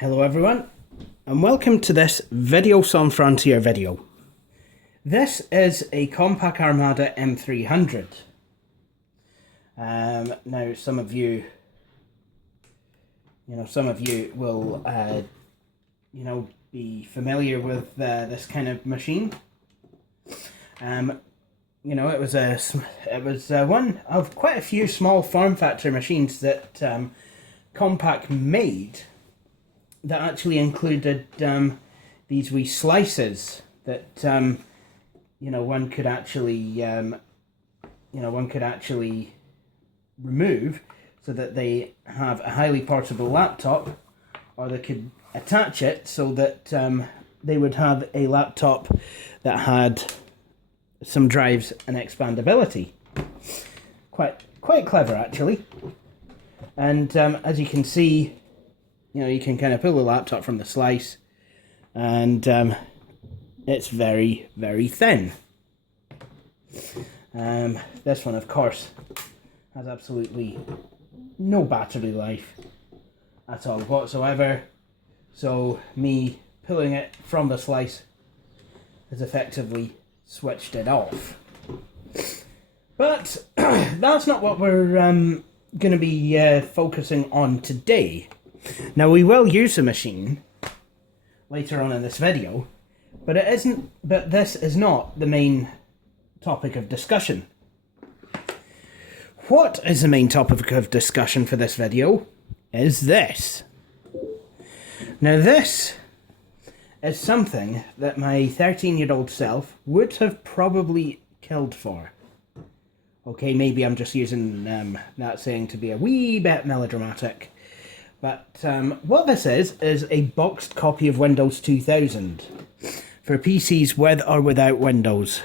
Hello everyone, and welcome to this Video Sans Frontier video. This is a Compaq Armada M300. Now some of you will be familiar with this kind of machine. It was one of quite a few small form factor machines that Compaq made that actually included these wee slices that one could actually remove, so that they have a highly portable laptop, or they could attach it so that they would have a laptop that had some drives and expandability. Quite clever actually. And as you can see, you can kind of pull the laptop from the slice, and it's very, very thin. This one, of course, has absolutely no battery life at all whatsoever. So me pulling it from the slice has effectively switched it off. But that's not what we're going to be focusing on today. Now, we will use the machine later on in this video, but this is not the main topic of discussion. What is the main topic of discussion for this video is this. Now, this is something that my 13-year-old self would have probably killed for. Okay, maybe I'm just using that saying to be a wee bit melodramatic. But what this is a boxed copy of Windows 2000 for PCs with or without Windows.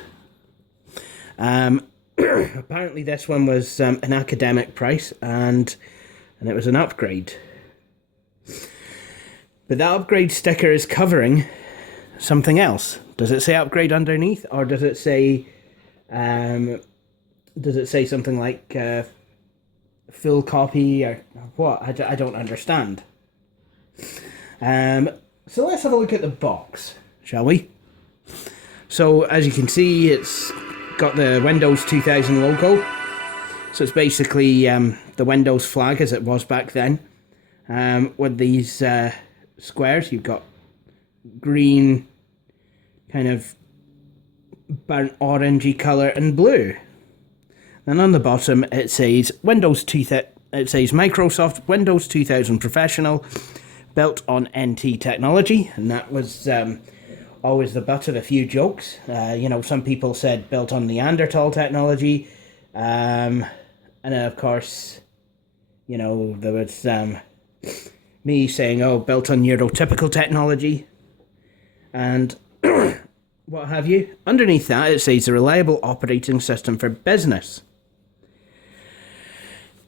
Apparently this one was an academic price, and it was an upgrade. But that upgrade sticker is covering something else. Does it say upgrade underneath, or does it say something like full copy, or what? I don't understand. So let's have a look at the box, shall we? So as you can see, it's got the Windows 2000 logo. So it's basically the Windows flag as it was back then. With these squares, you've got green, kind of burnt orangey colour, and blue. And on the bottom it says Microsoft Windows 2000 Professional, built on NT technology, and that was always the butt of a few jokes. Some people said built on Neanderthal technology, and then of course, there was me saying, oh, built on neurotypical technology, and what have you. Underneath that it says a reliable operating system for business.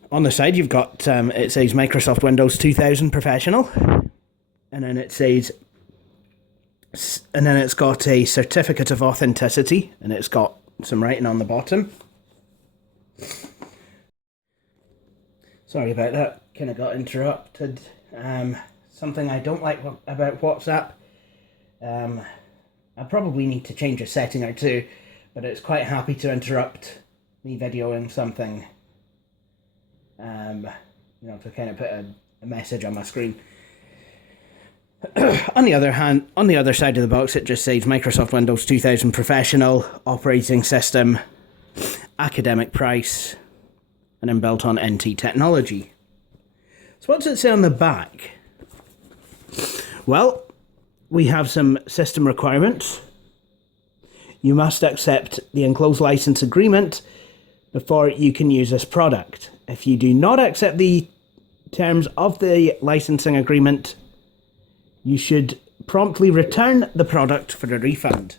On the side you've got, it says Microsoft Windows 2000 Professional, and then it's got a certificate of authenticity, and it's got some writing on the bottom. Sorry about that, kind of got interrupted. Something I don't like about WhatsApp. I probably need to change a setting or two, but it's quite happy to interrupt me videoing something. To kind of put a message on my screen. On the other hand, on the other side of the box, it just says Microsoft Windows 2000 Professional, operating system, academic price, and then built on NT technology. So what does it say on the back? Well, we have some system requirements. You must accept the enclosed license agreement before you can use this product. If you do not accept the terms of the licensing agreement, you should promptly return the product for a refund.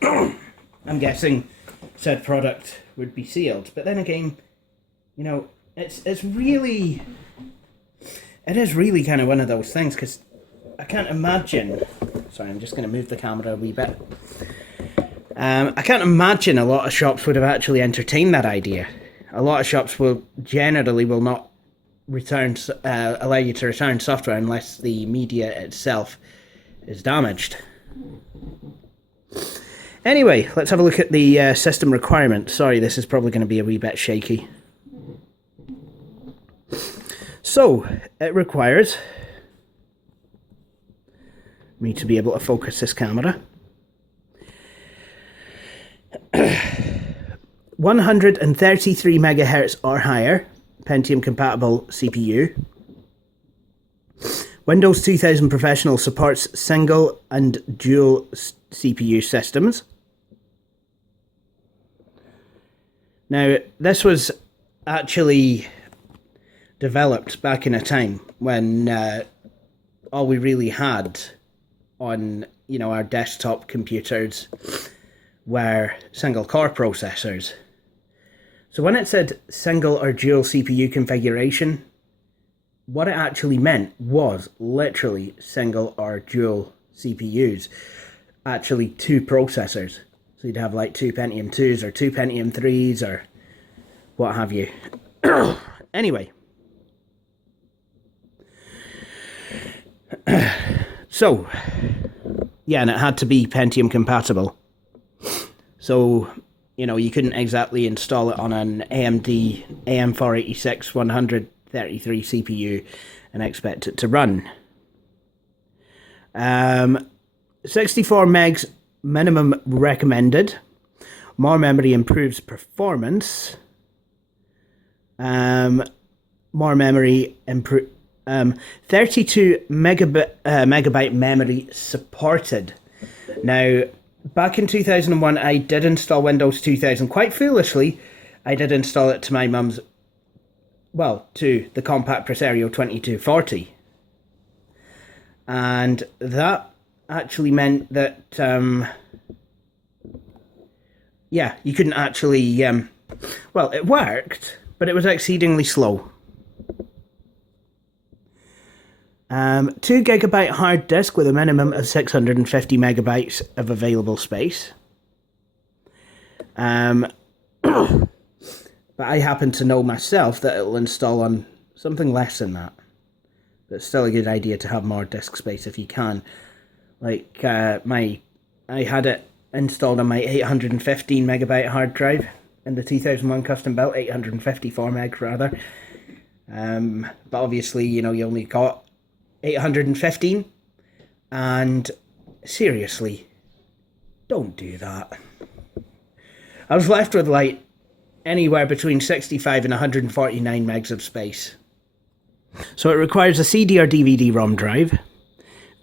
I'm guessing said product would be sealed, but then again, it is really kind of one of those things, because I can't imagine. Sorry, I'm just going to move the camera a wee bit. I can't imagine a lot of shops would have actually entertained that idea. A lot of shops will not allow you to return software unless the media itself is damaged. Anyway, let's have a look at the system requirement. Sorry, this is probably going to be a wee bit shaky. So, it requires me to be able to focus this camera. 133 megahertz or higher, Pentium compatible CPU. Windows 2000 Professional supports single and dual CPU systems. Now, this was actually developed back in a time when all we really had on, our desktop computers were single core processors. So when it said single or dual CPU configuration, what it actually meant was literally single or dual CPUs, actually two processors. So you'd have like two Pentium 2s or two Pentium 3s or what have you. Anyway. So, yeah, and it had to be Pentium compatible. So, you couldn't exactly install it on an AMD AM486 133 CPU and expect it to run. 64 megs minimum recommended. More memory improves performance. More memory 32 megabyte memory supported. Now, back in 2001, I did install Windows 2000. Quite foolishly, I did install it to my mum's, to the Compaq Presario 2240. And that actually meant that, you couldn't actually, it worked, but it was exceedingly slow. 2 gigabyte hard disk with a minimum of 650 megabytes of available space. But I happen to know myself that it'll install on something less than that. But it's still a good idea to have more disk space if you can. Like, I had it installed on my 815 megabyte hard drive in the 2001 custom built, 854 megs rather. But obviously, you only got 815, and seriously, don't do that. I was left with like anywhere between 65 and 149 megs of space. So it requires a CD or DVD ROM drive,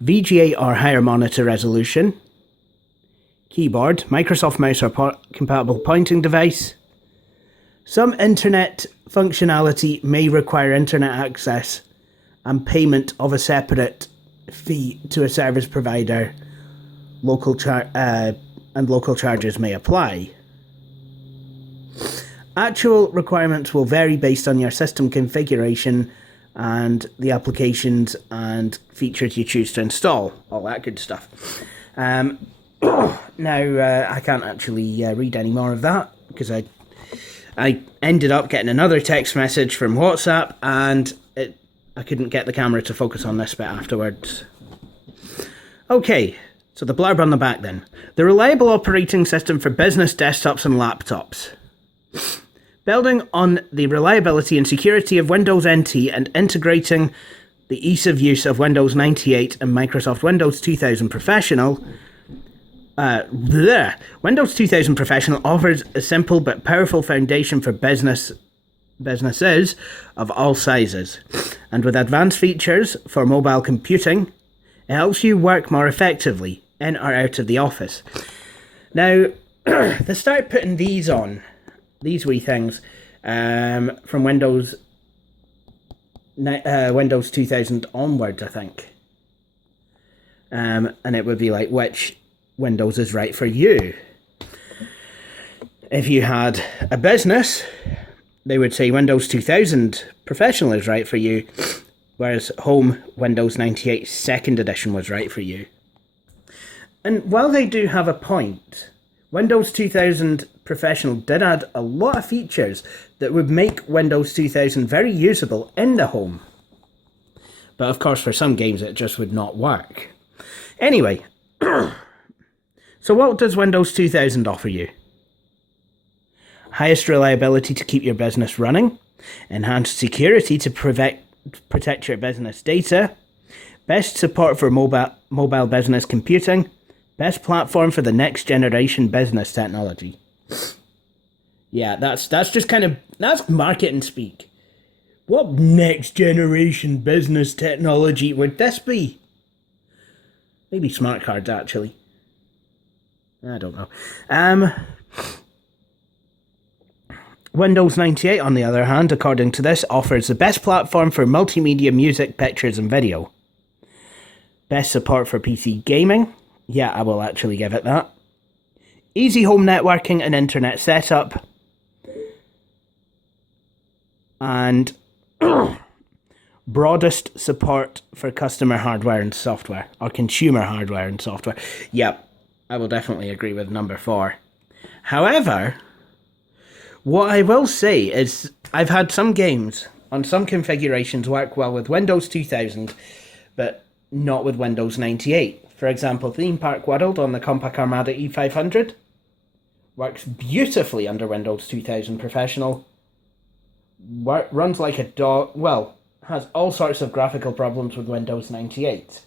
VGA or higher monitor resolution, keyboard, Microsoft mouse or compatible pointing device. Some internet functionality may require internet access and payment of a separate fee to a service provider. Local charges may apply. Actual requirements will vary based on your system configuration and the applications and features you choose to install. All that good stuff. Now, I can't actually read any more of that because I ended up getting another text message from WhatsApp and I couldn't get the camera to focus on this bit afterwards. Okay, so the blurb on the back then. The reliable operating system for business desktops and laptops. Building on the reliability and security of Windows NT and integrating the ease of use of Windows 98 and Microsoft Windows 2000 Professional, Windows 2000 Professional offers a simple but powerful foundation for businesses of all sizes. And with advanced features for mobile computing, it helps you work more effectively in or out of the office. Now, they started putting these on, these wee things, from Windows 2000 onwards, I think. And it would be like, which Windows is right for you? If you had a business, they would say Windows 2000 Professional is right for you, whereas Home Windows 98 Second Edition was right for you. And while they do have a point, Windows 2000 Professional did add a lot of features that would make Windows 2000 very usable in the home. But of course, for some games, it just would not work. Anyway, so what does Windows 2000 offer you? Highest reliability to keep your business running, enhanced security to protect your business data, best support for mobile business computing, best platform for the next generation business technology. Yeah, that's just kind of, that's marketing speak. What next generation business technology would this be? Maybe smart cards, actually. I don't know. Windows 98, on the other hand, according to this, offers the best platform for multimedia, music, pictures, and video. Best support for PC gaming. Yeah, I will actually give it that. Easy home networking and internet setup. And broadest support for customer hardware and software, or consumer hardware and software. Yep, I will definitely agree with number 4. However, what I will say is I've had some games on some configurations work well with Windows 2000, but not with Windows 98. For example, Theme Park World on the Compaq Armada M300 works beautifully under Windows 2000 Professional. Runs like a dog, well, has all sorts of graphical problems with Windows 98.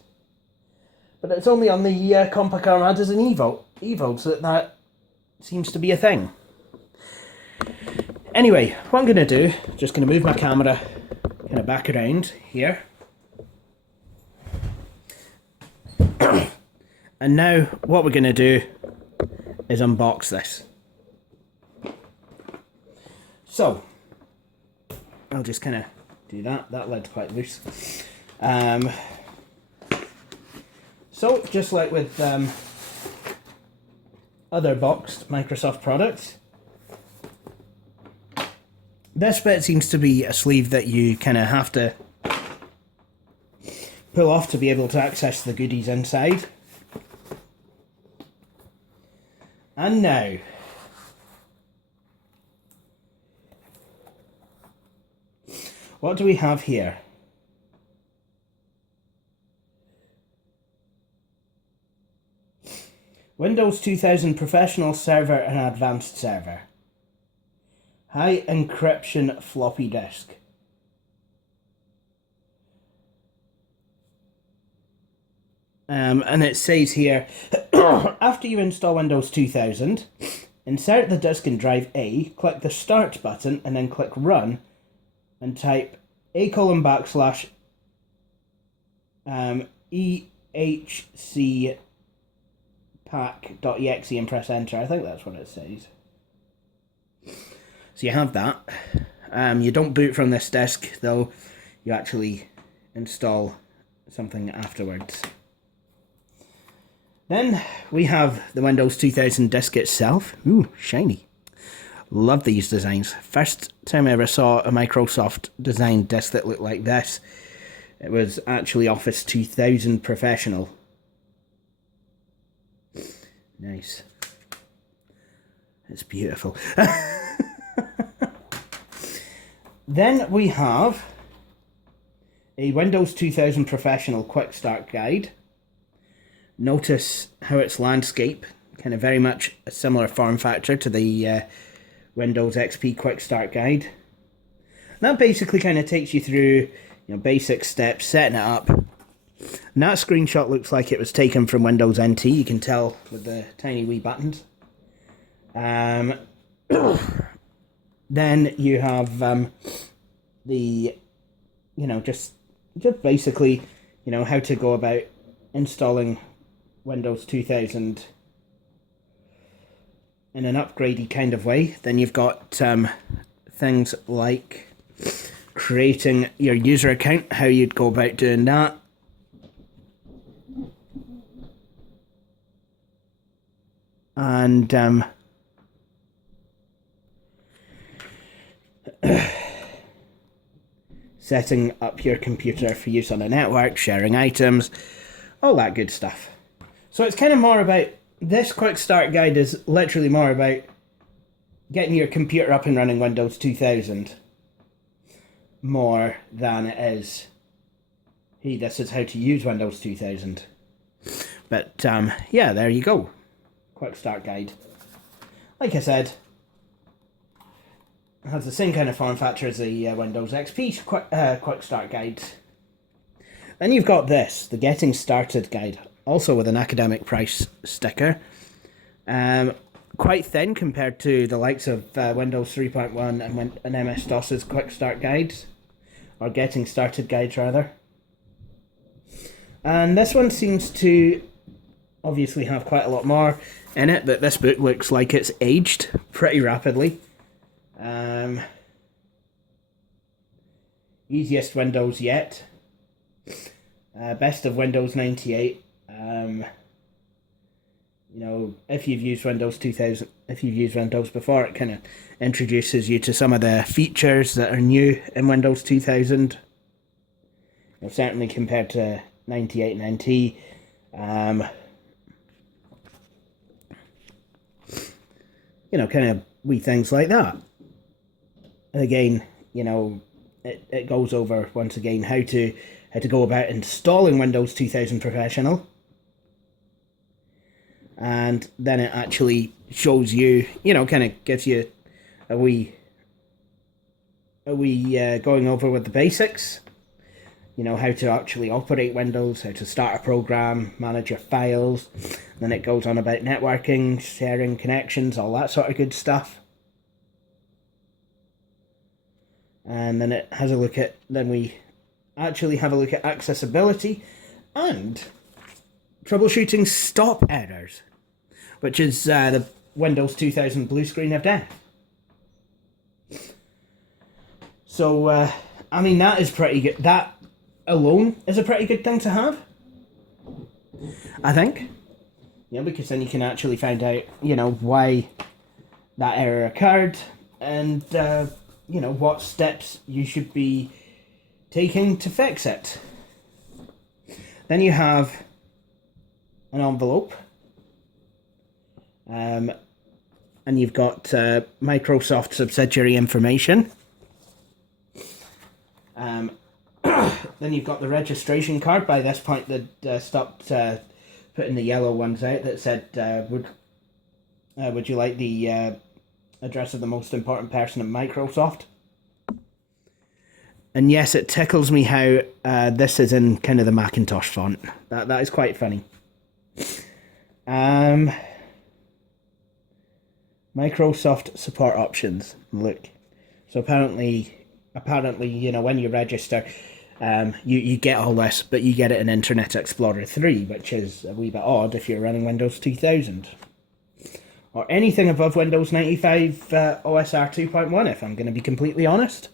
But it's only on the Compaq Armadas and Evo's that seems to be a thing. Anyway, what I'm going to do, just going to move my camera kind of back around here. And now what we're going to do is unbox this. So, I'll just kind of do that. That lid's quite loose. So, just like with other boxed Microsoft products, this bit seems to be a sleeve that you kind of have to pull off to be able to access the goodies inside. And now, what do we have here? Windows 2000 Professional Server and Advanced Server. High encryption floppy disk. And it says here, after you install Windows 2000, insert the disk in drive A, click the start button, and then click run, and type a:\\ehc pack.exe and press enter. I think that's what it says. So you have that. You don't boot from this disk, though. You actually install something afterwards. Then we have the Windows 2000 disk itself. Ooh, shiny. Love these designs. First time I ever saw a Microsoft designed disk that looked like this, it was actually Office 2000 Professional. Nice. It's beautiful. Then we have a Windows 2000 Professional Quick Start Guide. Notice how its landscape, kind of very much a similar form factor to the Windows XP Quick Start Guide. And that basically kind of takes you through, basic steps, setting it up. And that screenshot looks like it was taken from Windows NT, you can tell with the tiny wee buttons. Then you have the, just basically, how to go about installing Windows 2000 in an upgradey kind of way. Then you've got things like creating your user account, how you'd go about doing that. And setting up your computer for use on a network, sharing items, all that good stuff. So it's kind of more about this quick start guide is literally more about getting your computer up and running Windows 2000 more than it is, hey, this is how to use Windows 2000. But yeah, there you go. Quick start guide. Like I said, it has the same kind of form factor as the Windows XP quick start guide. Then you've got this, the Getting Started guide, also with an academic price sticker. Quite thin compared to the likes of Windows 3.1 and MS-DOS's quick start guides, or Getting Started guides rather. And this one seems to obviously have quite a lot more in it, but this book looks like it's aged pretty rapidly. Easiest Windows yet. Best of Windows 98. You know, if you've used Windows 2000, if you've used Windows before, it kind of introduces you to some of the features that are new in Windows 2000. You know, certainly compared to 98 and NT. You know, kind of wee things like that. And again, you know, it goes over once again how to go about installing Windows 2000 Professional. And then it actually shows you, you know, kind of gives you a wee going over with the basics. You know, how to actually operate Windows, how to start a program, manage your files. Then it goes on about networking, sharing connections, all that sort of good stuff. And then it has a look at, then we actually have a look at accessibility and troubleshooting stop errors, which is the Windows 2000 blue screen of death. So, I mean, that is pretty good. That alone is a pretty good thing to have, I think. You know, because then you can actually find out, you know, why that error occurred and, you know, what steps you should be taking to fix it. Then you have an envelope. And you've got Microsoft subsidiary information. Then you've got the registration card. By this point, they'd stopped putting the yellow ones out that said, would you like the address of the most important person at Microsoft? And yes, it tickles me how this is in kind of the Macintosh font. That is quite funny. Microsoft support options. Look, so apparently, you know, when you register, you get all this, but you get it in Internet Explorer 3, which is a wee bit odd if you're running Windows 2000. Or anything above Windows 95 OSR 2.1, if I'm going to be completely honest.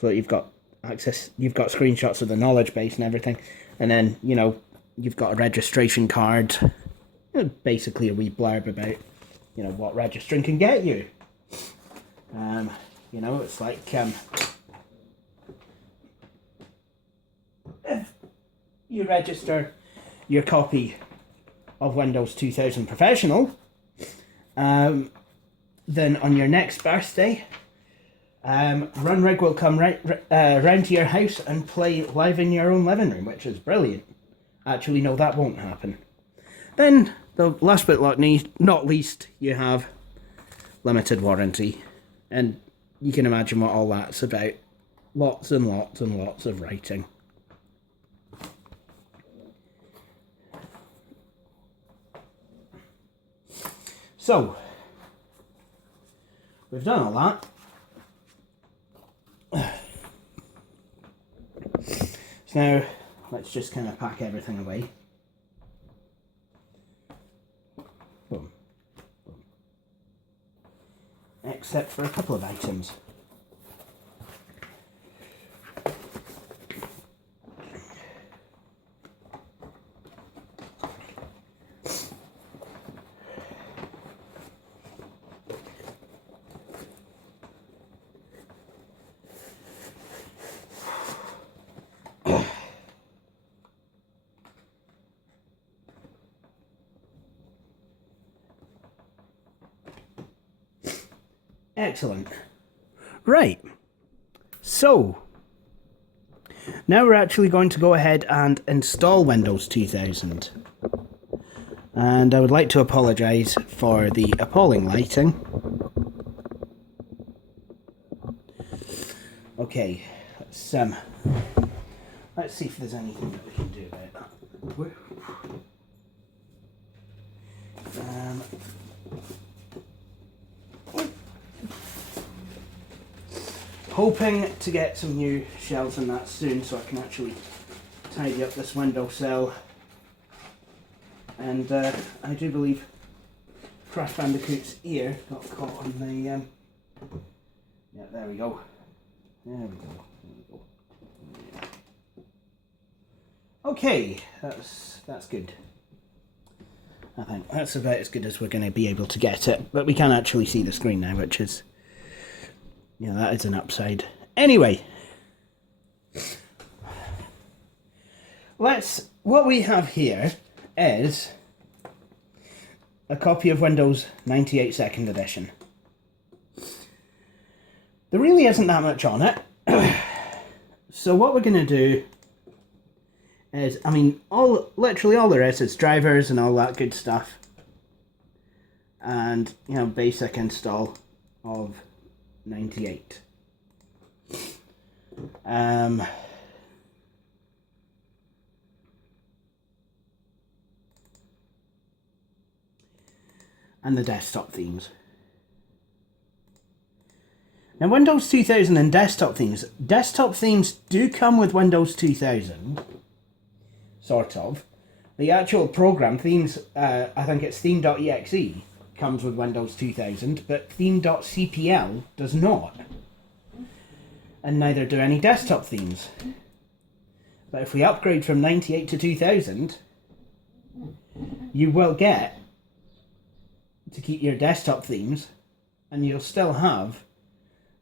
So that you've got access, you've got screenshots of the knowledge base and everything. And then, you know, you've got a registration card. You know, basically a wee blurb about, you know, what registering can get you. You know, it's like, if you register your copy of Windows 2000 Professional, then on your next birthday, Runrig will come round to your house and play live in your own living room, which is brilliant. Actually, no, that won't happen. Then, the last but not least, you have limited warranty. And you can imagine what all that's about. Lots and lots and lots of writing. So, we've done all that. So now, let's just kind of pack everything away. Boom. Except for a couple of items. Excellent. Right. So, now we're actually going to go ahead and install Windows 2000. And I would like to apologise for the appalling lighting. Okay, let's see if there's anything that we can do about that. Hoping to get some new shelves and that soon, so I can actually tidy up this windowsill. And I do believe Crash Bandicoot's ear got caught on the yeah, there we go. Yeah. Okay, that's good. I think that's about as good as we're going to be able to get it, but we can actually see the screen now, which is, yeah, that is an upside. Anyway, what we have here is a copy of Windows 98 2nd edition. There really isn't that much on it. So what we're going to do is, I mean, literally all there is drivers and all that good stuff. And, you know, basic install of 98. And the desktop themes. Now, Windows 2000 and desktop themes do come with Windows 2000, sort of. The actual program, themes, I think it's theme.exe, comes with Windows 2000, but theme.cpl does not. And neither do any desktop themes. But if we upgrade from 98 to 2000, you will get to keep your desktop themes, and you'll still have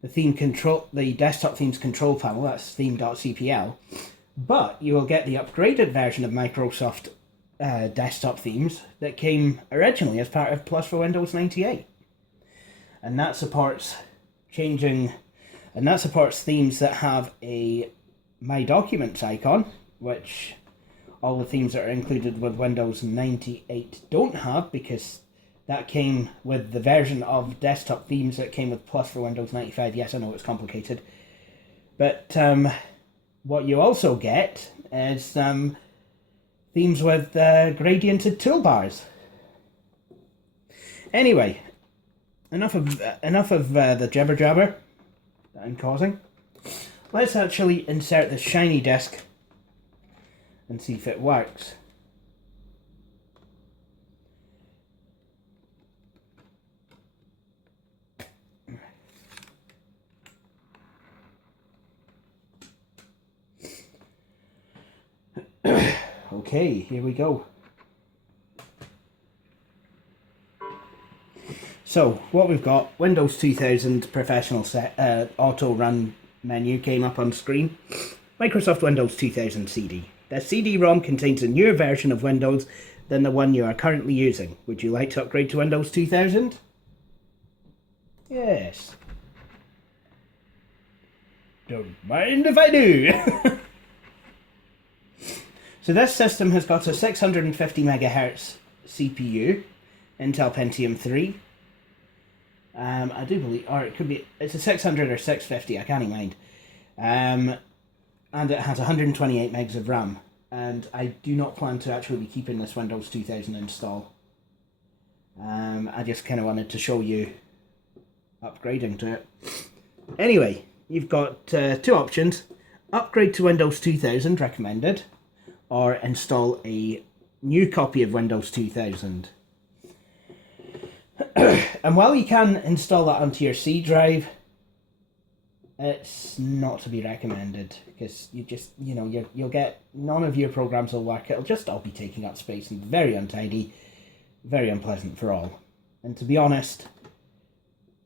the desktop themes control panel, that's theme.cpl, but you will get the upgraded version of Microsoft desktop themes that came originally as part of Plus for Windows 98. And that supports themes that have a My Documents icon, which all the themes that are included with Windows 98 don't have, because that came with the version of desktop themes that came with Plus for Windows 95. Yes, I know it's complicated. But what you also get is themes with gradiented toolbars. Anyway, enough of the jibber jabber that I'm causing. Let's actually insert the shiny disc and see if it works. Okay, here we go. So, what we've got, Windows 2000 Professional Auto Run menu came up on screen. Microsoft Windows 2000 CD. The CD-ROM contains a newer version of Windows than the one you are currently using. Would you like to upgrade to Windows 2000? Yes. Don't mind if I do. So this system has got a 650 MHz CPU, Intel Pentium 3. I do believe, or it could be, it's a 600 or 650, I can't mind. And it has 128 megs of RAM. And I do not plan to actually be keeping this Windows 2000 install. I just kind of wanted to show you upgrading to it. Anyway, you've got two options. Upgrade to Windows 2000, recommended. Or install a new copy of Windows 2000. And while you can install that onto your C drive, it's not to be recommended, because you'll get, none of your programs will work. It'll just all be taking up space and very untidy, very unpleasant for all. And to be honest,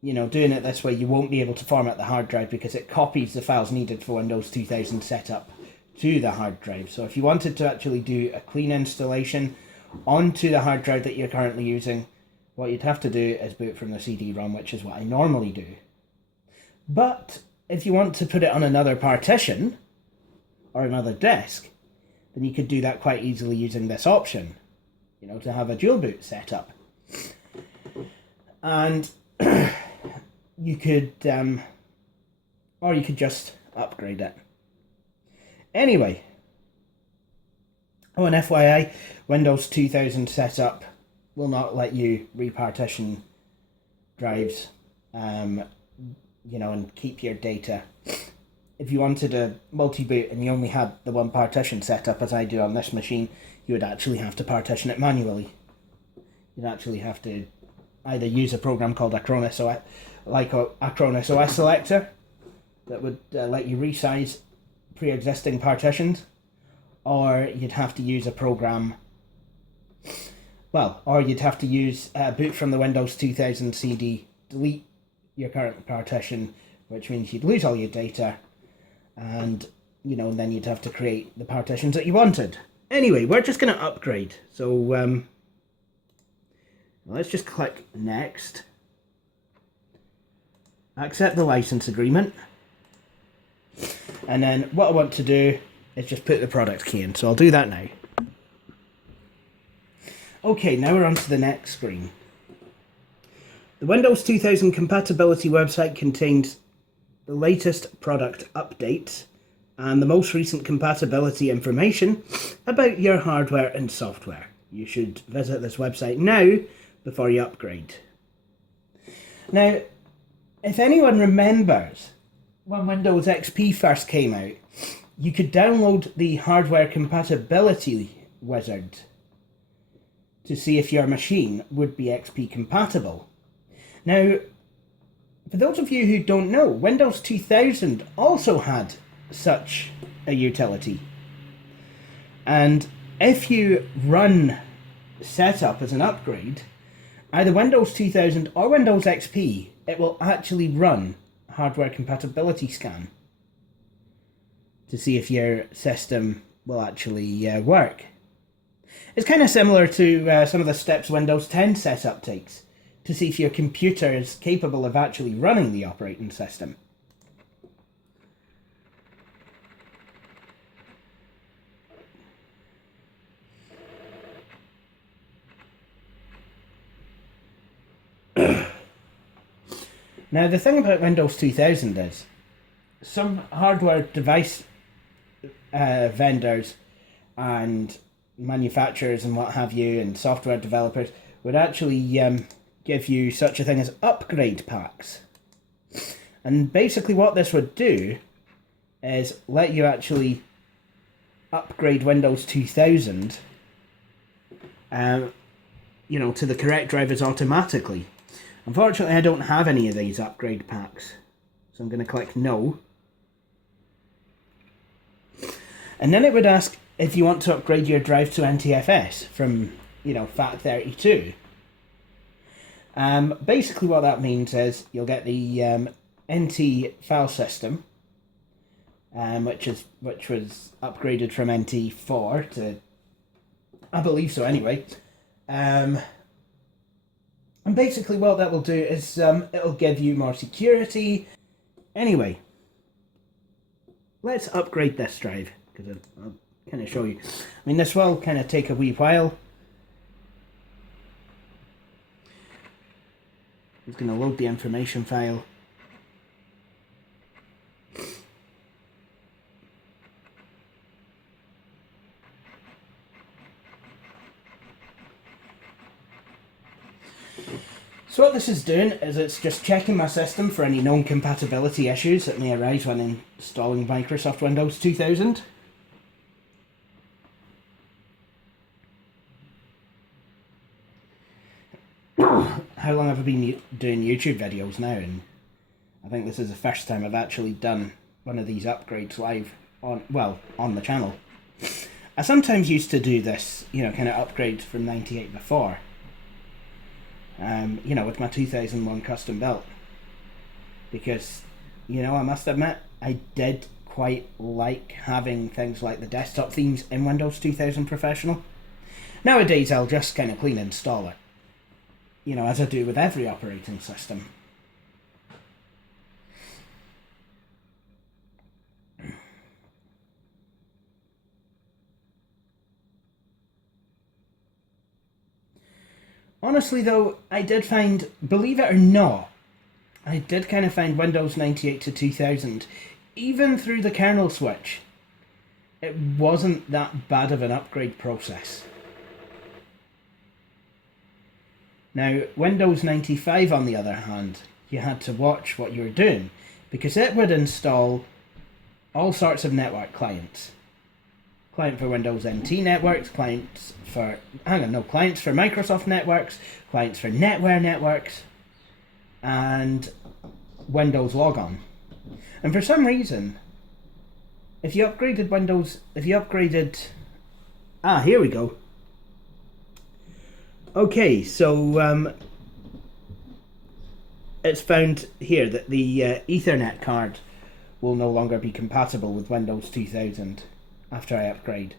doing it this way, you won't be able to format the hard drive because it copies the files needed for Windows 2000 setup to the hard drive. So if you wanted to actually do a clean installation onto the hard drive that you're currently using, what you'd have to do is boot from the CD-ROM, which is what I normally do. But if you want to put it on another partition or another disk, then you could do that quite easily using this option, you know, to have a dual boot set up. And you could, or you could just upgrade it. Anyway, oh, and FYI, Windows 2000 setup will not let you repartition drives, you know, and keep your data. If you wanted a multi-boot and you only had the one partition set up, as I do on this machine, you would actually have to partition it manually. You'd actually have to either use a program called Acronis OS, like Acronis OS Selector, that would let you resize pre-existing partitions, or you'd have to use a program, well, or you'd have to use boot from the Windows 2000 CD, delete your current partition, which means you'd lose all your data, and, you know, then you'd have to create the partitions that you wanted. Anyway, we're just going to upgrade, so let's just click Next, accept the license agreement, and then what I want to do is just put the product key in, so I'll do that now. Okay, now we're on to the next screen. The Windows 2000 compatibility website contains the latest product updates and the most recent compatibility information about your hardware and software. You should visit this website now before you upgrade. Now, if anyone remembers when Windows XP first came out, you could download the hardware compatibility wizard to see if your machine would be XP compatible. Now, for those of you who don't know, Windows 2000 also had such a utility. And if you run setup as an upgrade, either Windows 2000 or Windows XP, it will actually run hardware compatibility scan to see if your system will actually work. It's kind of similar to some of the steps Windows 10 setup takes to see if your computer is capable of actually running the operating system. Now, the thing about Windows 2000 is some hardware device vendors and manufacturers and what have you, and software developers would actually give you such a thing as upgrade packs. And basically what this would do is let you actually upgrade Windows 2000 you know, to the correct drivers automatically. Unfortunately, I don't have any of these upgrade packs, so I'm going to click No. And then it would ask if you want to upgrade your drive to NTFS from, you know, FAT32. Basically what that means is you'll get the NT file system, which was upgraded from NT4 to, I believe so anyway. And basically what that will do is it'll give you more security. Anyway, let's upgrade this drive, because I'll kind of show you. I mean, this will kind of take a wee while. It's going to load the information file. So what this is doing is it's just checking my system for any known compatibility issues that may arise when installing Microsoft Windows 2000. How long have I been doing YouTube videos now? And I think this is the first time I've actually done one of these upgrades live on the channel. I sometimes used to do this, you know, kind of upgrade from 98 before. You know, with my 2001 custom built, because, you know, I must admit, I did quite like having things like the desktop themes in Windows 2000 Professional. Nowadays, I'll just kind of clean install it. you know, as I do with every operating system. Honestly though, I did find, believe it or not, I did kind of find Windows 98 to 2000, even through the kernel switch, it wasn't that bad of an upgrade process. Now, Windows 95 on the other hand, you had to watch what you were doing, because it would install all sorts of network clients. Client for Windows NT networks, clients for Microsoft networks, clients for NetWare networks, and Windows Logon. And for some reason, if you upgraded, here we go. Okay, so it's found here that the Ethernet card will no longer be compatible with Windows 2000 after I upgrade.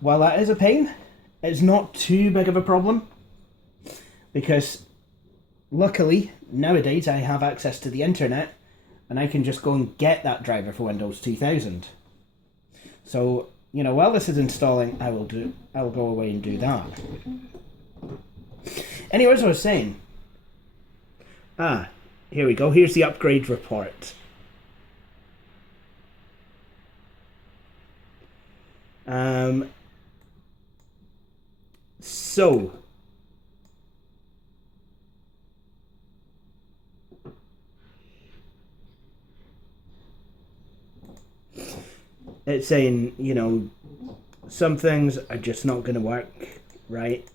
While that is a pain, it's not too big of a problem, because luckily nowadays I have access to the internet and I can just go and get that driver for Windows 2000. So, you know, while this is installing, I'll go away and do that. Anyway, as I was saying, here we go. Here's the upgrade report. So it's saying, you know, some things are just not going to work, right?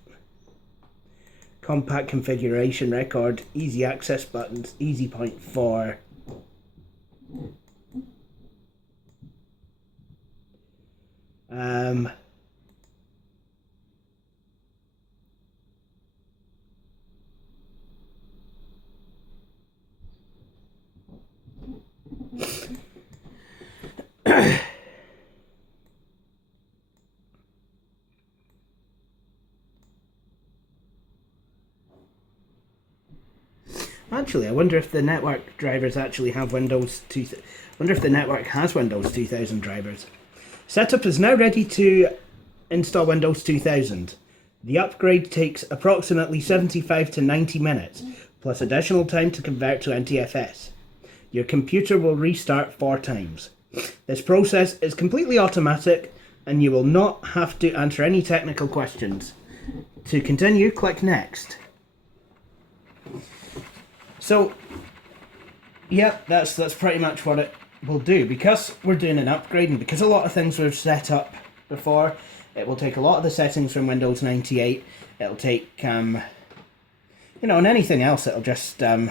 Compaq configuration record, easy access buttons, easy point 4. Actually, I wonder if the network drivers actually have Windows 2000. I wonder if the network has Windows 2000 drivers. Setup is now ready to install Windows 2000. The upgrade takes approximately 75 to 90 minutes, plus additional time to convert to NTFS. Your computer will restart 4 times. This process is completely automatic, and you will not have to answer any technical questions. To continue, click Next. So, yep, that's pretty much what it will do. Because we're doing an upgrade, and because a lot of things we've set up before, it will take a lot of the settings from Windows 98. It'll take, you know, and anything else, it'll just, you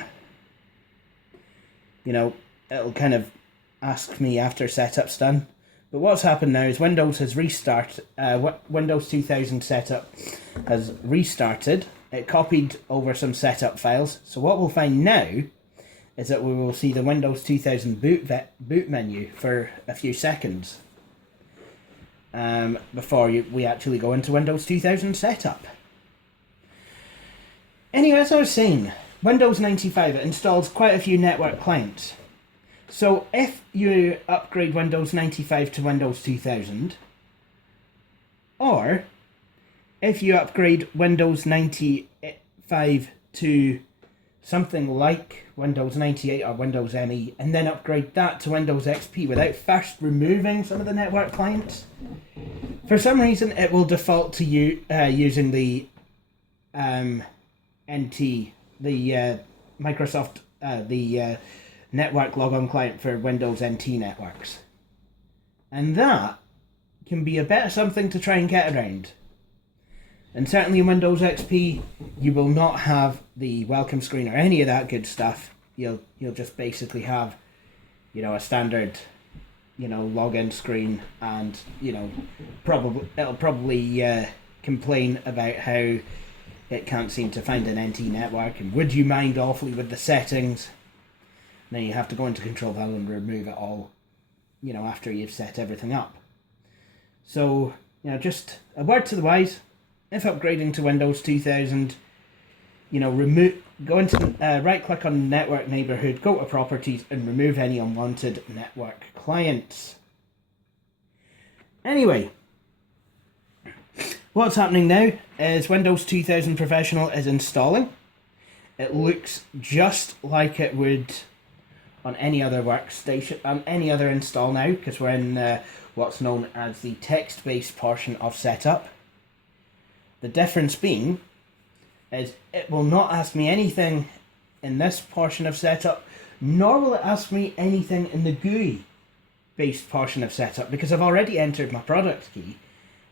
know, it'll kind of ask me after setup's done. But what's happened now is Windows has restarted, Windows 2000 setup has restarted. It copied over some setup files. So what we'll find now is that we will see the Windows 2000 boot menu for a few seconds before we actually go into Windows 2000 setup. Anyway, as I was saying, Windows 95, it installs quite a few network clients. So if you upgrade Windows 95 to Windows 2000, or if you upgrade Windows 95 to something like Windows 98 or Windows ME, and then upgrade that to Windows XP without first removing some of the network clients, for some reason it will default to you using the NT, the Microsoft, the network logon client for Windows NT networks. And that can be a bit of something to try and get around. And certainly in Windows XP, you will not have the welcome screen or any of that good stuff. You'll just basically have, you know, a standard, you know, login screen, and, you know, it'll probably complain about how it can't seem to find an NT network, and would you mind awfully with the settings. Then you have to go into Control Panel and remove it all, you know, after you've set everything up. So, you know, just a word to the wise. if upgrading to Windows 2000, go into right click on network neighborhood, go to properties and remove any unwanted network clients. Anyway, what's happening now is Windows 2000 Professional is installing. It looks just like it would on any other workstation, on any other install now, because we're in what's known as the text-based portion of setup. The difference being is it will not ask me anything in this portion of setup, nor will it ask me anything in the GUI based portion of setup, because I've already entered my product key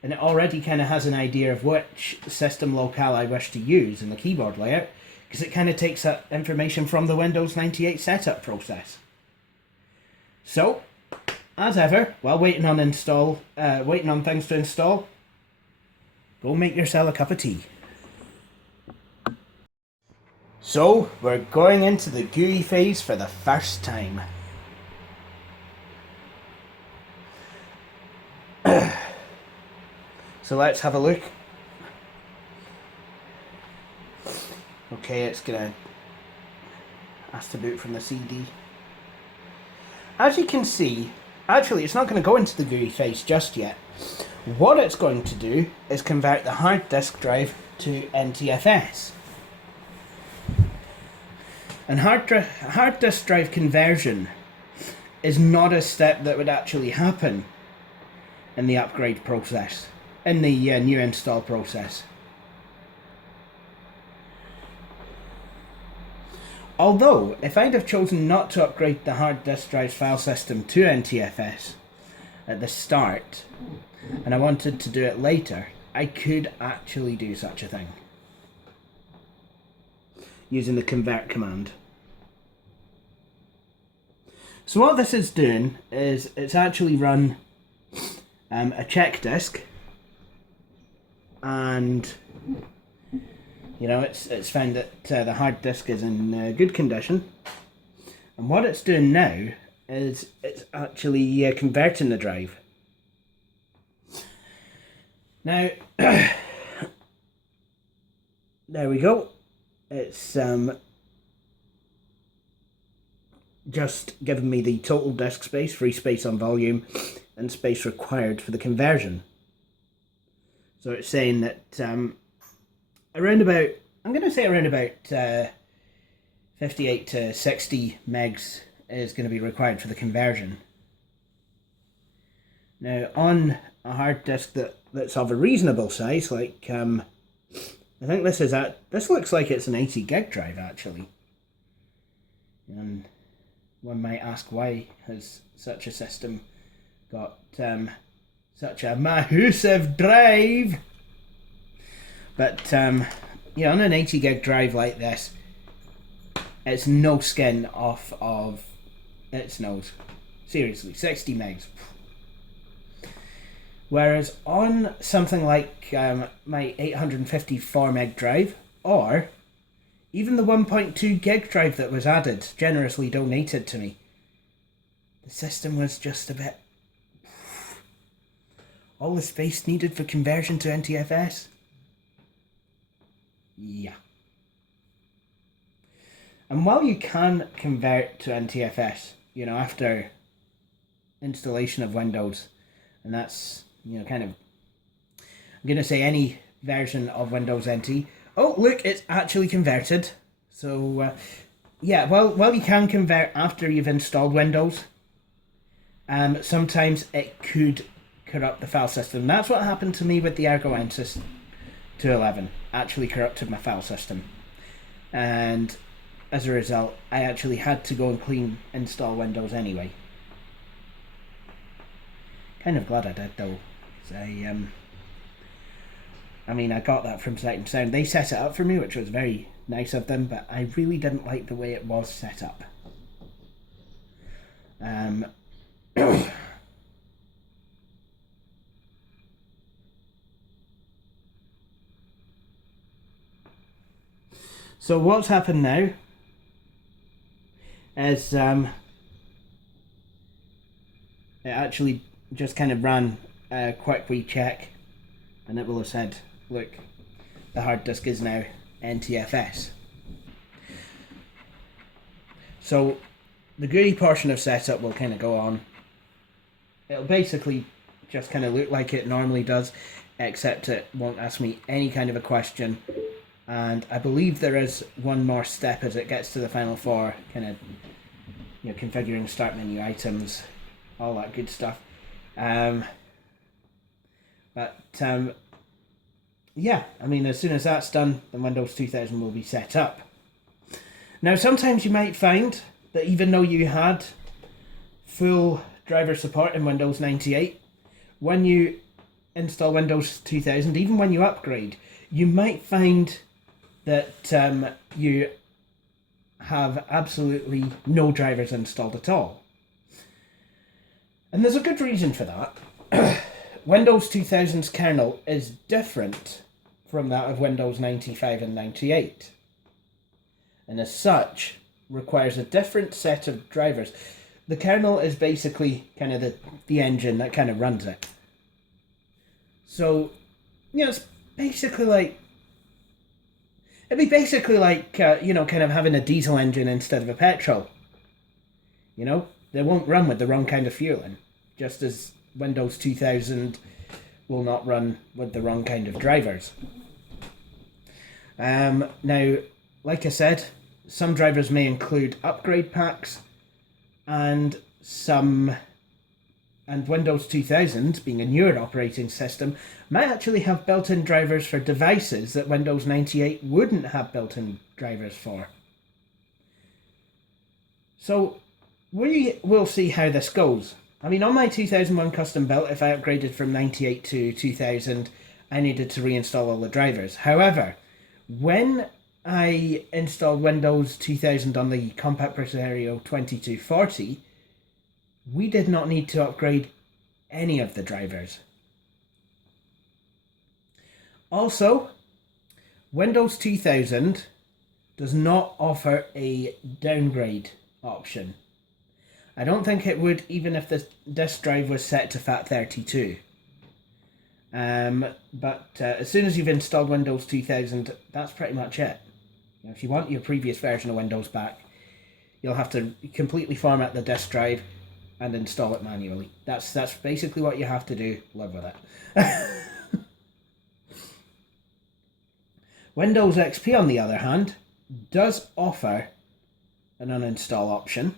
and it already kind of has an idea of which system locale I wish to use in the keyboard layout, because it kind of takes that information from the Windows 98 setup process. So, as ever, while waiting on things to install, go make yourself a cup of tea. So, we're going into the GUI phase for the first time. So let's have a look. Okay, it's gonna ask to boot from the CD. As you can see, actually it's not going to go into the GUI phase just yet. What it's going to do is convert the hard disk drive to NTFS. And hard disk drive conversion is not a step that would actually happen in the upgrade process, in the new install process. Although, if I'd have chosen not to upgrade the hard disk drive's file system to NTFS at the start, and I wanted to do it later, I could actually do such a thing using the convert command. So what this is doing is it's actually run a check disk, and it's found that the hard disk is in good condition, and what it's doing now is it's actually converting the drive. Now there we go. It's just given me the total disk space, free space on volume, and space required for the conversion. So it's saying that around about 58 to 60 megs is going to be required for the conversion. Now on a hard disk that's of a reasonable size, like I think this looks like it's an 80 gig drive actually. And one might ask, why has such a system got such a massive drive? But on an 80 gig drive like this, it's no skin off of its nose. Seriously, 60 megs. Whereas on something like my 854 meg drive, or even the 1.2 gig drive that was added, generously donated to me, the system was just a bit... all the space needed for conversion to NTFS? Yeah. And while you can convert to NTFS, after installation of Windows, and that's, kind of, I'm going to say any version of Windows NT. Oh, look, it's actually converted. So, yeah, while you can convert after you've installed Windows, sometimes it could corrupt the file system. That's what happened to me with the Ergo Ansys 211. Actually corrupted my file system. And as a result, I actually had to go and clean install Windows anyway. Kind of glad I did though. I got that from Sight and Sound. They set it up for me, which was very nice of them, but I really didn't like the way it was set up. So what's happened now is it actually just kind of ran a quick wee check, and it will have said look, the hard disk is now NTFS. So the GUI portion of setup will kind of go on. It'll basically just kind of look like it normally does, except it won't ask me any kind of a question. And I believe there is one more step as it gets to the final four, kind of, you know, configuring start menu items, all that good stuff. Yeah, I mean, as soon as that's done, then Windows 2000 will be set up. Now, sometimes you might find that even though you had full driver support in Windows 98, when you install Windows 2000, even when you upgrade, you might find that you have absolutely no drivers installed at all. And there's a good reason for that. Windows 2000's kernel is different from that of Windows 95 and 98, and as such requires a different set of drivers. The kernel is basically kind of the engine that kind of runs it. So, you know, it's basically like, it'd be basically like, you know, kind of having a diesel engine instead of a petrol. You know, they won't run with the wrong kind of fueling, just as Windows 2000 will not run with the wrong kind of drivers. Now, like I said, some drivers may include upgrade packs, and Windows 2000, being a newer operating system, might actually have built-in drivers for devices that Windows 98 wouldn't have built-in drivers for. So we will see how this goes. I mean, on my 2001 custom built, if I upgraded from 98 to 2000, I needed to reinstall all the drivers. However, when I installed Windows 2000 on the Compaq Armada 2240, we did not need to upgrade any of the drivers. Also, Windows 2000 does not offer a downgrade option. I don't think it would, even if the disk drive was set to FAT32. But as soon as you've installed Windows 2000, that's pretty much it. You know, if you want your previous version of Windows back, you'll have to completely format the disk drive and install it manually. That's basically what you have to do. Live with it. Windows XP, on the other hand, does offer an uninstall option,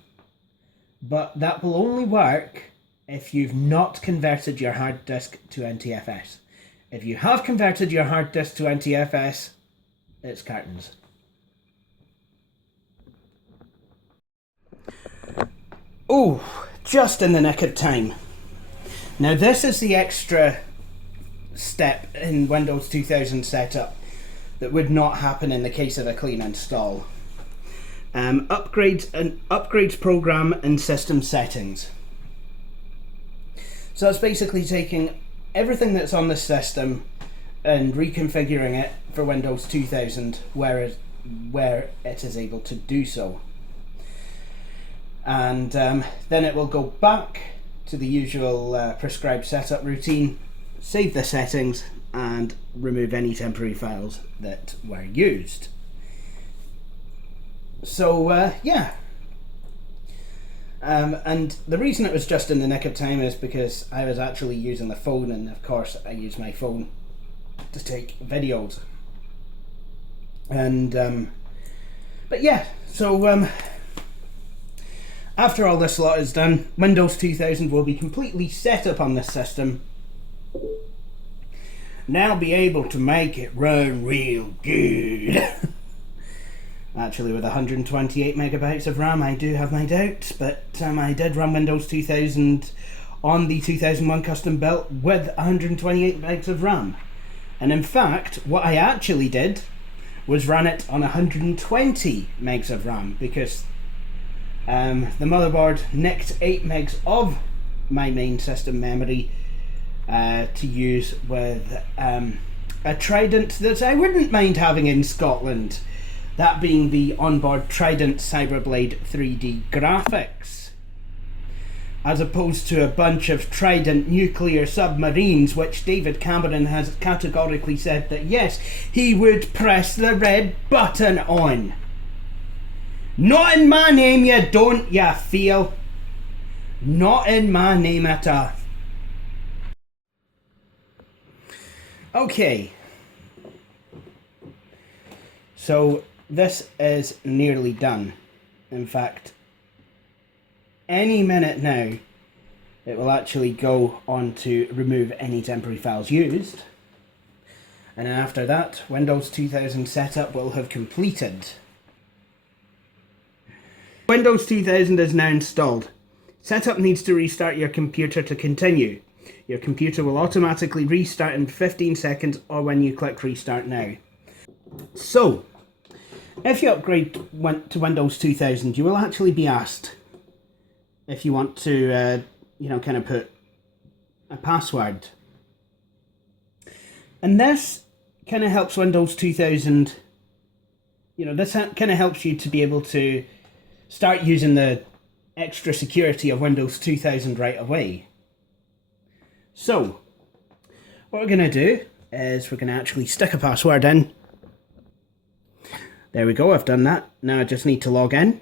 but that will only work if you've not converted your hard disk to NTFS. If you have converted your hard disk to NTFS, it's curtains. Oh, just in the nick of time. Now this is the extra step in Windows 2000 setup that would not happen in the case of a clean install. Upgrades program and system settings. So it's basically taking everything that's on the system and reconfiguring it for Windows 2000 where it is able to do so. And then it will go back to the usual prescribed setup routine, save the settings, and remove any temporary files that were used. So yeah. And the reason it was just in the nick of time is because I was actually using the phone, and of course I use my phone to take videos. And but yeah, so after all this lot is done, Windows 2000 will be completely set up on this system. Now be able to make it run real good. Actually, with 128 megabytes of RAM, I do have my doubts, but I did run Windows 2000 on the 2001 custom built with 128 megs of RAM. And in fact, what I actually did was run it on 120 megs of RAM, because the motherboard nicked 8 megs of my main system memory to use with a Trident that I wouldn't mind having in Scotland. That being the onboard Trident Cyberblade 3D graphics. as opposed to a bunch of Trident nuclear submarines, which David Cameron has categorically said that yes, he would press the red button on. Not in my name, you don't, you feel. Not in my name at all. Okay. So this is nearly done. In fact, any minute now, it will actually go on to remove any temporary files used. And then after that, Windows 2000 setup will have completed. Windows 2000 is now installed. Setup needs to restart your computer to continue. Your computer will automatically restart in 15 seconds or when you click Restart Now. So, if you upgrade to Windows 2000, you will actually be asked if you want to, kind of put a password. And this kind of helps Windows 2000, this kind of helps you to be able to start using the extra security of Windows 2000 right away. So, what we're going to do is we're going to actually stick a password in. There we go, I've done that. Now I just need to log in.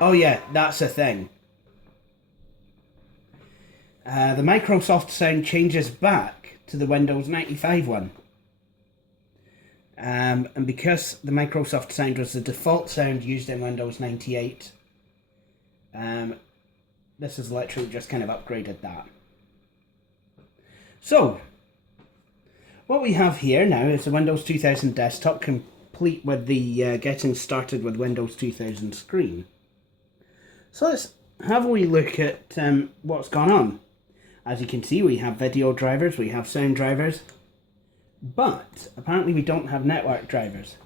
Oh yeah, that's a thing. The Microsoft sound changes back to the Windows 95 one. And because the Microsoft sound was the default sound used in Windows 98, this has literally just kind of upgraded that. So, what we have here now is the Windows 2000 desktop complete with the getting started with Windows 2000 screen. So let's have a wee look at what's gone on. As you can see, we have video drivers, we have sound drivers, but apparently we don't have network drivers.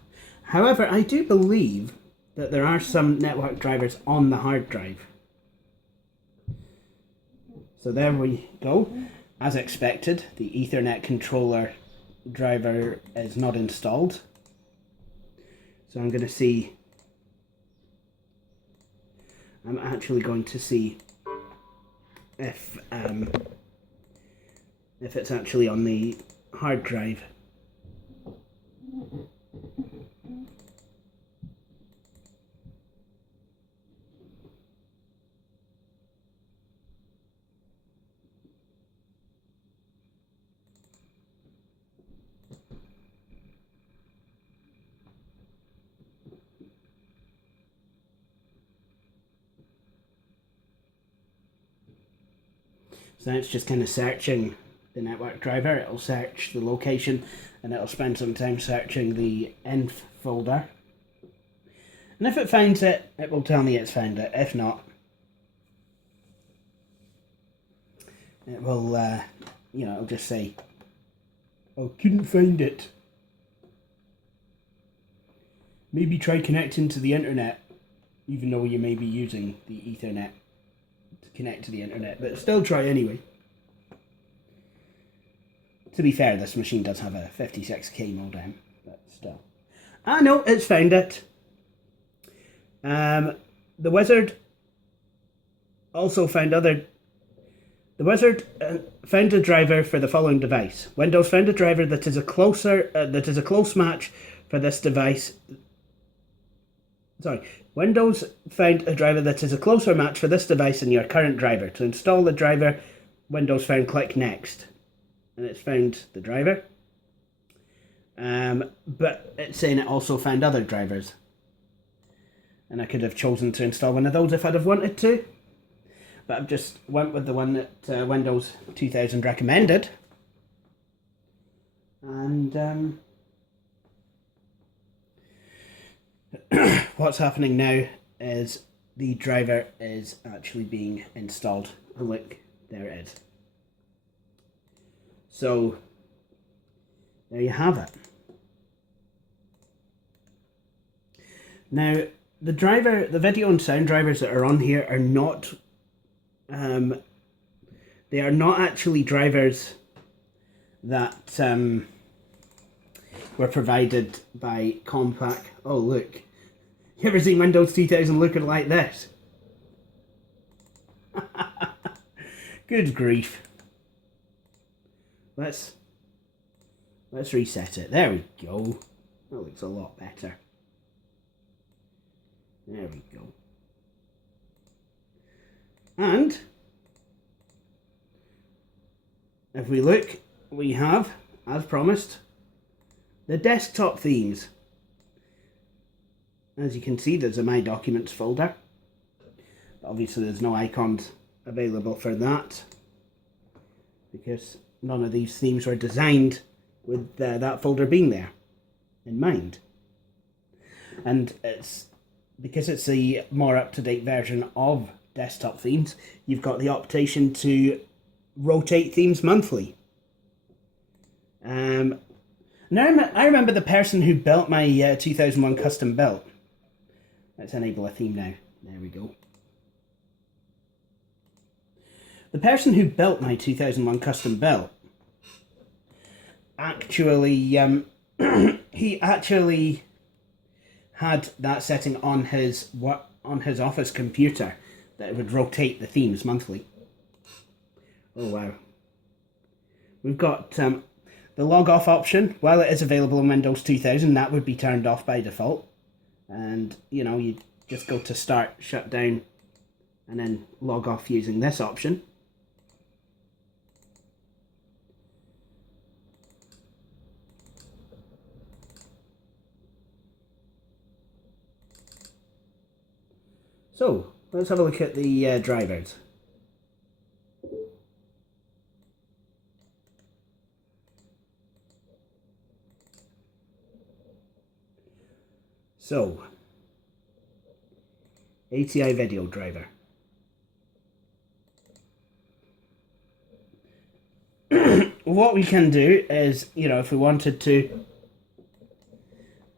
However, I do believe that there are some network drivers on the hard drive. So there we go. As expected, the Ethernet controller driver is not installed. So I'm actually going to see if it's actually on the hard drive. So it's just kind of searching the network driver. It'll search the location and it'll spend some time searching the inf folder. And if it finds it, it will tell me it's found it. If not, it will, it'll just say, "Oh, couldn't find it. Maybe try connecting to the internet," even though you may be using the Ethernet to connect to the internet, but still try anyway. To be fair, this machine does have a 56k modem, but still. Ah no, it's found it. The wizard also found The wizard found a driver for the following device. Windows found a driver that is a close match for this device. Windows found a driver that is a closer match for this device than your current driver. To install the driver, Windows found click Next. And it's found the driver. But it's saying it also found other drivers. And I could have chosen to install one of those if I'd have wanted to. But I've just went with the one that Windows 2000 recommended. And what's happening now is the driver is actually being installed. And look, there it is. So there you have it. Now the video and sound drivers that are on here are not they are not actually drivers that were provided by Compaq. Oh look, you ever seen Windows 2000 looking like this? Good grief. Let's reset it. There we go. That looks a lot better. There we go. And if we look, we have, as promised, the desktop themes. As you can see, there's a My Documents folder. But obviously there's no icons available for that, because none of these themes were designed with that folder being there in mind. And because it's a more up-to-date version of desktop themes, you've got the option to rotate themes monthly. Now I remember the person who built my 2001 custom build. Let's enable a theme now. There we go. The person who built my 2001 custom build actually, he actually had that setting on his office computer, that it would rotate the themes monthly. Oh wow. We've got the log off option. While it is available in Windows 2000, that would be turned off by default. And you know, you just go to start, shut down, and then log off using this option. So let's have a look at the drivers. So, ATI video driver. What we can do is, you know, if we wanted to,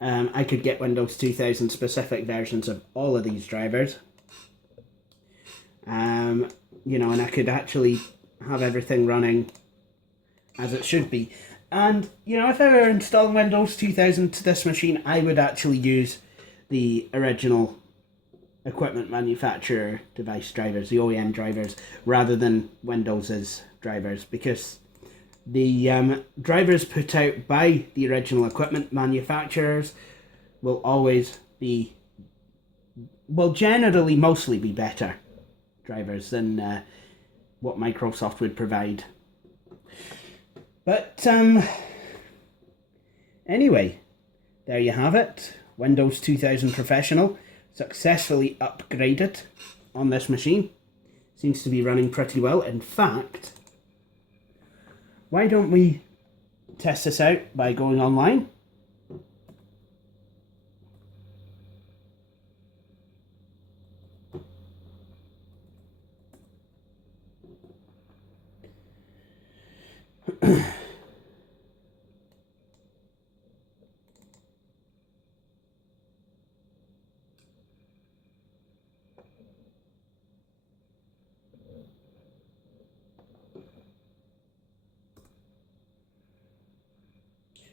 I could get Windows 2000 specific versions of all of these drivers. You know, and I could actually have everything running as it should be. And, you know, if I were installing Windows 2000 to this machine, I would actually use the original equipment manufacturer device drivers, the OEM drivers, rather than Windows's drivers, because the drivers put out by the original equipment manufacturers will always be, will generally mostly be better drivers than what Microsoft would provide. But anyway, there you have it. Windows 2000 Professional successfully upgraded on this machine. Seems to be running pretty well. In fact, why don't we test this out by going online?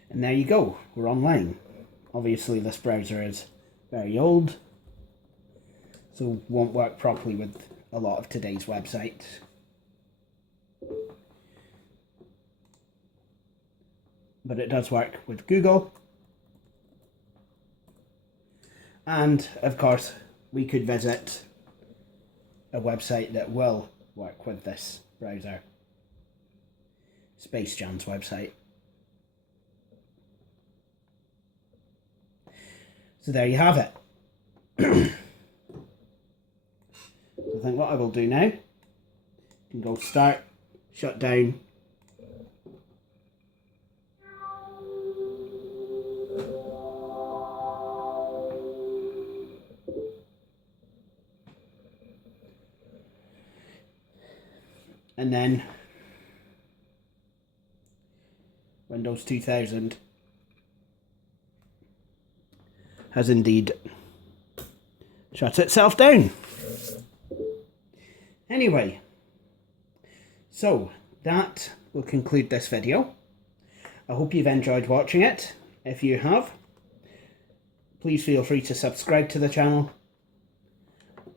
And there you go, we're online. Obviously this browser is very old, so won't work properly with a lot of today's websites. But it does work with Google. And of course, we could visit a website that will work with this browser. Space Jam's website. So there you have it. So I think what I will do now, you can go start, shut down, and then Windows 2000 has indeed shut itself down. Anyway, so that will conclude this video. I hope you've enjoyed watching it. If you have, please feel free to subscribe to the channel,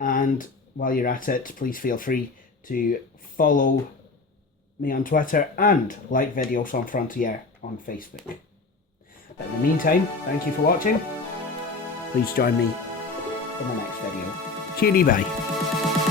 and while you're at it, please feel free to follow me on Twitter and like videos on Frontier on Facebook. But in the meantime, thank you for watching. Please join me in the next video. Cheery bye.